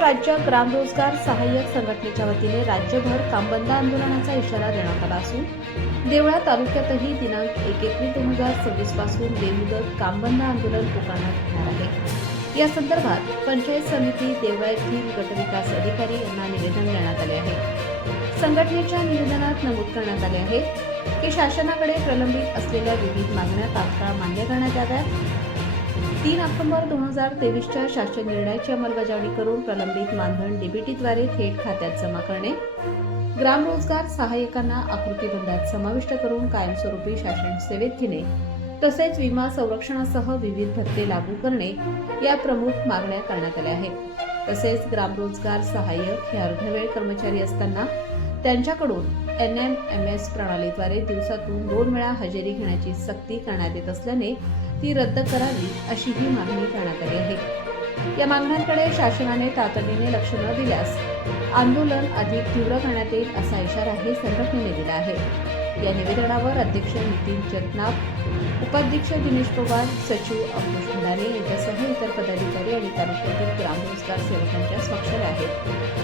राज्य ग्राम रोजगार सहाय्यक संघटनेच्या वतीने राज्यभर कामबंद आंदोलनाचा इशारा देण्यात आला असून देवळा तालुक्यातही दिनांक 1/1/2026 पासून बेमुदत कामबंद आंदोलन पुकारण्यात येणार आहे। या संदर्भात पंचायत समिती देवळा येथील गटविकास अधिकारी यांना निवेदन देण्यात आले आहे। संघटनेच्या निवेदनात नमूद करण्यात आले आहे की शासनाकडे प्रलंबित असलेल्या विविध मागण्या तात्काळ मान्य करण्यात याव्यात। 3 ऑक्टोबर 2023च्या शासन निर्णयाची अंमलबजावणी करून प्रलंबित मानधन डीबीटीद्वारे थेट खात्यात जमा करणे, ग्राम रोजगार सहाय्यकांना आकृतीबंधात समाविष्ट करून कायमस्वरूपी शासन सेवेत घेणे तसेच विमा संरक्षणासह विविध भत्ते लागू करणे या प्रमुख मागण्या करण्यात आल्या आहेत। तसेच ग्राम रोजगार सहाय्यक हे अर्धवेळ कर्मचारी असताना त्यांच्याकडून NMMS प्रणालीद्वारे दिवसातून 2 वेळा हजेरी घेण्याची सक्ती करण्यात येत असल्याने ती रद्द करावी अशी ही मागणी करण्यात आली आहे। या मागण्यांकडे शासनाने तातडीने लक्ष न दिल्यास आंदोलन अधिक तीव्र करण्यात येईल असा इशाराही संघटनेने दिला आहे। या निवेदनावर अध्यक्ष नितीन जगताप, उपाध्यक्ष दिनेश पवार, सचिव अंकुश भंडारे यांच्यासह इतर पदाधिकारी आणि तालुक्यातील ग्राम रोजगार सेवकांच्या स्वाक्षऱ्या आहेत।